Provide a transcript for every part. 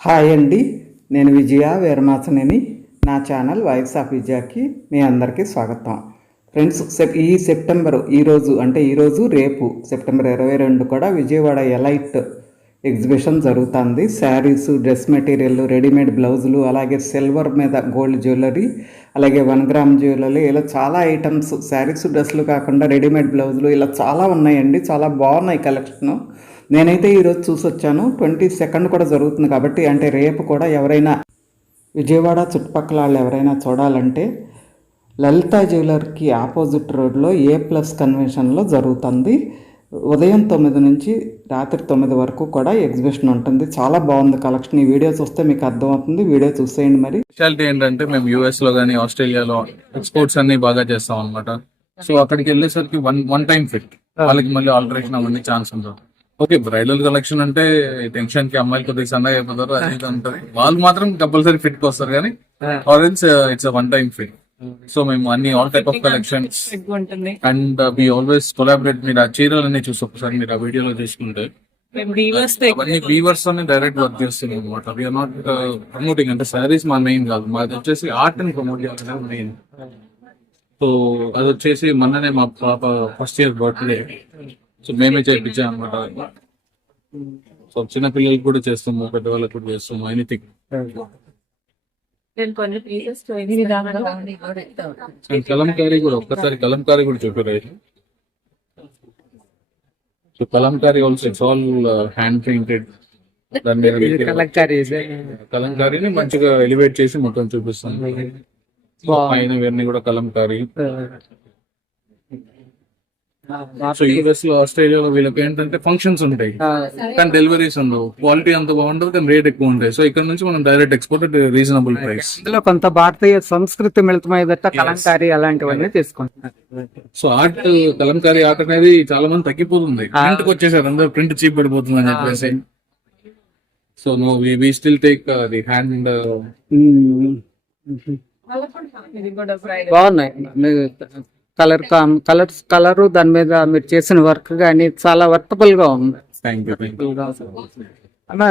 Hi అండి, నేను విజయ వీరమాసనేని. నా ఛానల్ వాయిస్ ఆఫ్ విజయకి మీ అందరికీ స్వాగతం. ఫ్రెండ్స్, ఈ సెప్టెంబర్ ఈరోజు రేపు సెప్టెంబర్ 22 కూడా విజయవాడ ఎలైట్ ఎగ్జిబిషన్ జరుగుతుంది. శారీస్, డ్రెస్ మెటీరియల్, రెడీమేడ్ బ్లౌజులు, అలాగే సిల్వర్ మీద గోల్డ్ జ్యువెలరీ, అలాగే 1 గ్రామ్ జ్యువెలరీ, ఇలా చాలా ఐటమ్స్, శారీస్ డ్రెస్సులు కాకుండా రెడీమేడ్ బ్లౌజులు ఇలా చాలా ఉన్నాయండి. చాలా బాగున్నాయి కలెక్షను. నేనైతే ఈరోజు చూసొచ్చాను. 22 కూడా జరుగుతుంది కాబట్టి, అంటే రేపు కూడా ఎవరైనా విజయవాడ చుట్టుపక్కల వాళ్ళు ఎవరైనా చూడాలంటే లలిత జ్యువెలర్కి ఆపోజిట్ రోడ్లో A+ కన్వెన్షన్లో జరుగుతుంది. ఉదయం 9 నుంచి రాత్రి 9 వరకు కూడా ఎగ్జిబిషన్ ఉంటుంది. చాలా బాగుంది కలెక్షన్. ఈ వీడియో చూస్తే మీకు అర్థమవుతుంది. వీడియో చూసేయండి. మరి స్పెషాలిటీ ఏంటంటే మేము US లో కానీ ఆస్ట్రేలియాలో ఎక్స్పోర్ట్స్ అన్ని బాగా చేస్తాం అనమాట. సో అక్కడికి వెళ్ళేసరికి వన్ టైం ఫిట్, వాళ్ళకి మళ్ళీ ఆల్టరేషన్ అవన్నీ ఛాన్స్ ఉంటుంది. ఓకే, బ్రైడల్ కలెక్షన్ అంటే టెన్షన్ కి అమ్మాయిలు కొద్దిగా సన్నగా అయిపోతారు, అది ఉంటుంది. వాళ్ళు మాత్రం కంపల్సరీ ఫిట్ కి వస్తారు కానీ orange it's 1 time fit. So మేము అన్ని all type of collections and we always collaborate. మీరు ఆ చీరలన్నీ చూసి ఒకసారి మీరు ఆ వీడియోలో తీసుకుంటే అవన్నీ వీవర్స్ అని డైరెక్ట్ వర్క్ చేస్తున్నాం అనమాట. వీఆర్ నాట్ ప్రమోటింగ్, అంటే శారీస్ మా మెయిన్ కాదు, మాది వచ్చేసి ఆర్ట్ ని ప్రమోట్ చేయాలనే మెయిన్. సో అది వచ్చేసి మొన్ననే మా పాప ఫస్ట్ ఇయర్ బర్త్డే, సో మేమే చేయించాం అనమాట. సో చిన్న పిల్లలకి కూడా చేస్తాము, పెద్దవాళ్ళకి కూడా చేస్తాము, ఎనీథింగ్. కలంకారీ కూడా ఒక్కసారి కలంకారీ కూడా చూపారు. So Kalamkari also it's all hand painted. దాని మీద కలంకారీని మంచిగా ఎలివేట్ చేసి మొత్తం చూపిస్తాం. పైన ఇవన్నీ కూడా కలంకారీ. సో US లో ఆస్ట్రేలియాలో వీళ్ళకి ఏంటంటే ఫంక్షన్స్ ఉంటాయి కానీ డెలివరీస్ ఉండవు, క్వాలిటీ అంత బాగుంటుంది కానీ రేట్ ఎక్కువ ఉంటాయి. సో ఇక్కడ నుంచి మనం direct export at reasonable price. ఇందులో కొంత భారతీయ సంస్కృతి మిళితమైదట, కలంకారీ అలాంటివన్నీ తీసుకుంటున్నారు. సో ఆర్ట్, కలంకారీ ఆర్ట్ అనేది చాలా మంది తగ్గిపోతుంది. ప్రింట్ కి వచ్చేసారు అందరూ, ప్రింట్ చీప్ పడిపోతుంది అని చెప్పేసి. So no, we still take the hand. బాగున్నాయి కలర్ దాని మీద మీరు చేసిన వర్క్ కానీ చాలా వర్తబుల్ గా ఉంది.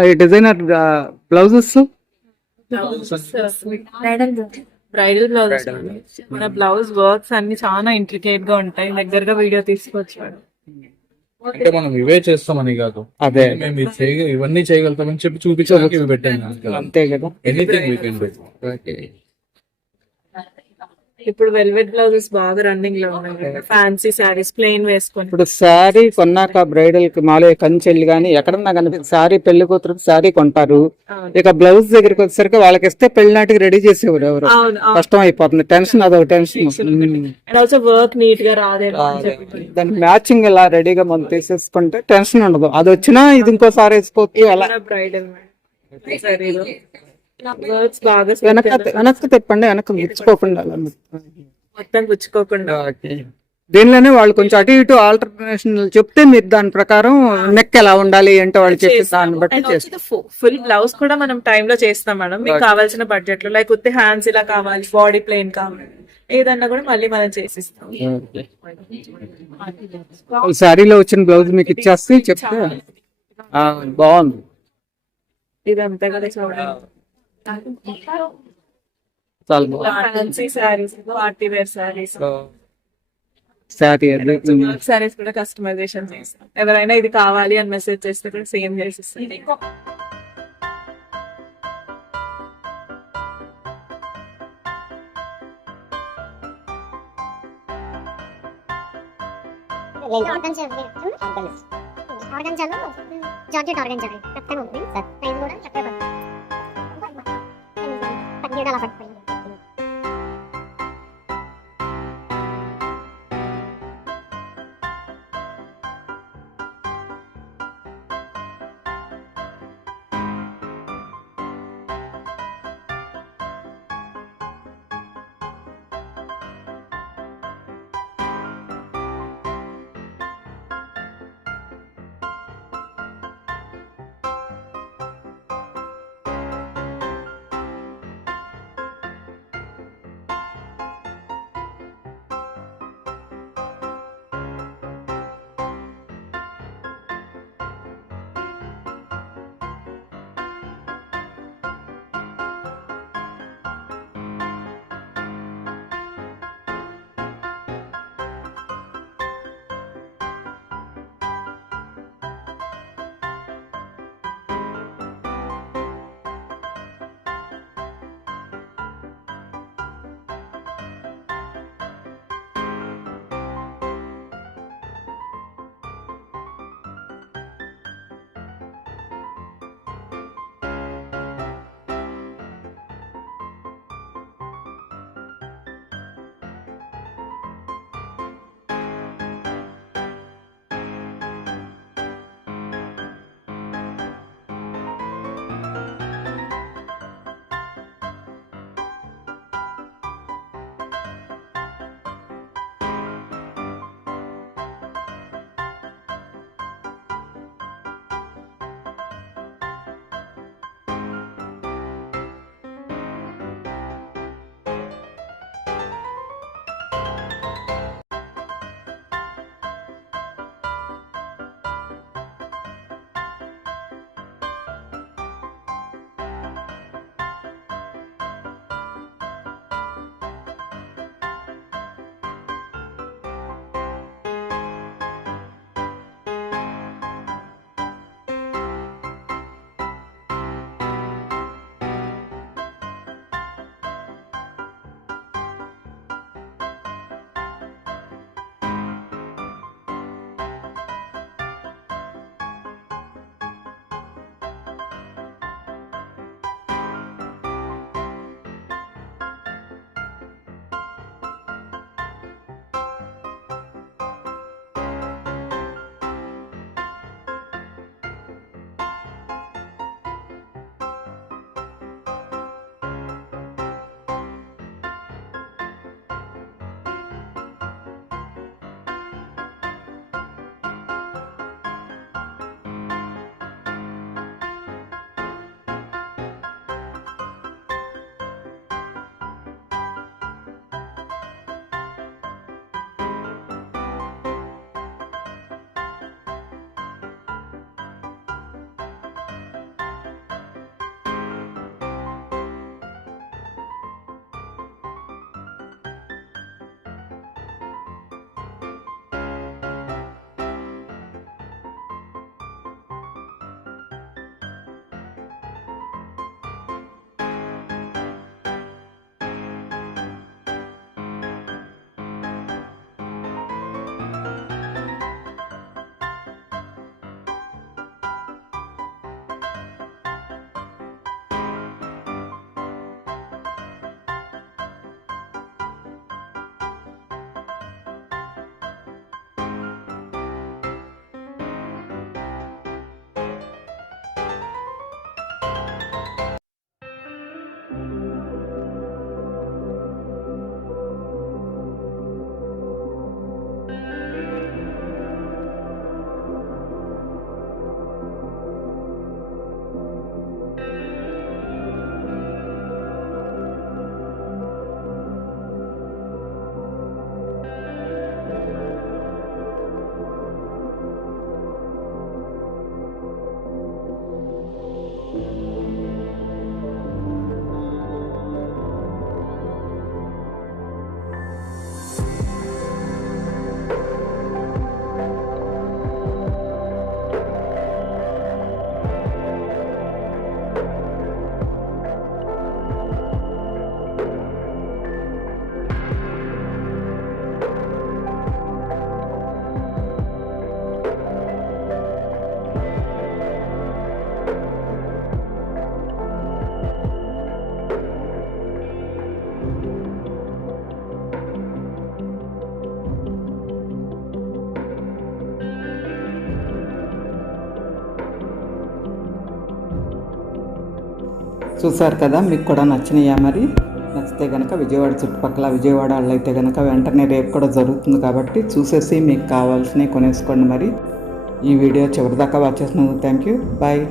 ఈ డిజైనర్ బ్లౌజెస్, బ్రైడల్ బ్లౌజెస్, మన బ్లౌజ్ వర్క్స్ అన్ని చాలా ఇంట్రికేట్ గా ఉంటాయి. దగ్గరగా వీడియో తీసుకొచ్చాడు. అంటే మనం ఇవే చేస్తామని కాదు, అదే మేము ఇవన్నీ చేయగలుగుతామని చెప్పి చూపించడానికి ఇవి పెట్టాను. అంతే కదా, ఎనీథింగ్ వీ కెన్ డూ. ఇప్పుడు వెల్వెట్ బ్లౌజెస్ బాగా రన్నింగ్ లో ఉన్నాయి. ఫ్యాన్సీ శారీస్ ప్లెయిన్ వేసుకొని, ఇప్పుడు శారీ కొన్నాక బ్రైడల్ కి మాలో కంచెల్లి గానీ ఎక్కడన్నా కనిపిస్తుంది శారీ, పెళ్లి కూతురు శారీ కొంటారు. ఇక బ్లౌజ్ దగ్గరికి వచ్చేసరికి వాళ్ళకి ఇస్తే పెళ్లి నాటికి రెడీ చేసేవారు ఎవరు, కష్టం అయిపోతుంది. టెన్షన్, అదొక tension. And also work neat గా రాదే, దానికి మ్యాచింగ్ ఇలా రెడీగా మనం తీసేసుకుంటే టెన్షన్ ఉండదు. అది వచ్చినా ఇది ఇంకోసారి వేసిపోతుంది. అలా బ్రైడల్ వెనక్కి తిప్పండి, వెనక్కి గుచ్చుకోకుండా, మొత్తం గుచ్చుకోకుండా. దీనిలోనే వాళ్ళు కొంచెం అటు ఇటు ఆల్టర్నేషన్ చెప్తే మీరు దాని ప్రకారం నెక్ ఎలా ఉండాలి అంటే వాళ్ళు చెప్పి దాన్ని బట్టి ఫుల్ బ్లౌజ్ కూడా మనం టైమ్ లో చేస్తాం మేడం. మీకు కావాల్సిన బడ్జెట్ లో, లైక్ ఉత్తే హ్యాండ్స్ ఇలా కావాలి, బాడీ ప్లెయిన్ కావాలి, ఏదన్నా కూడా మళ్ళీ మనం చేసిస్తాం. శారీలో వచ్చిన బ్లౌజ్ మీకు ఇచ్చేస్తే చెప్తే బాగుంది. ఇదంతా కూడా చూడండి, fancy saris, party wear saris, saris కూడా కస్టమైజేషన్ చేస్తాం. ఎవరైనా ఇది కావాలి అని మెసేజ్ చేస్తే కూడా సేమ్ చేసిస్తాం. జార్జెట్ ఆర్గంజా చక్కగా ఉంది సార్. ప్రైస్ కూడా చక్కగా అలా పట్టుకోండి. చూసారు కదా, మీకు కూడా నచ్చినాయా? మరి నచ్చితే కనుక విజయవాడ చుట్టుపక్కల విజయవాడ వాళ్ళు అయితే కనుక వెంటనే రేపు కూడా జరుగుతుంది కాబట్టి చూసేసి మీకు కావాల్సినవి కొనేసుకోండి. మరి ఈ వీడియో చివరిదాకా వాచ్ చేసినందుకు థ్యాంక్ యూ. బాయ్.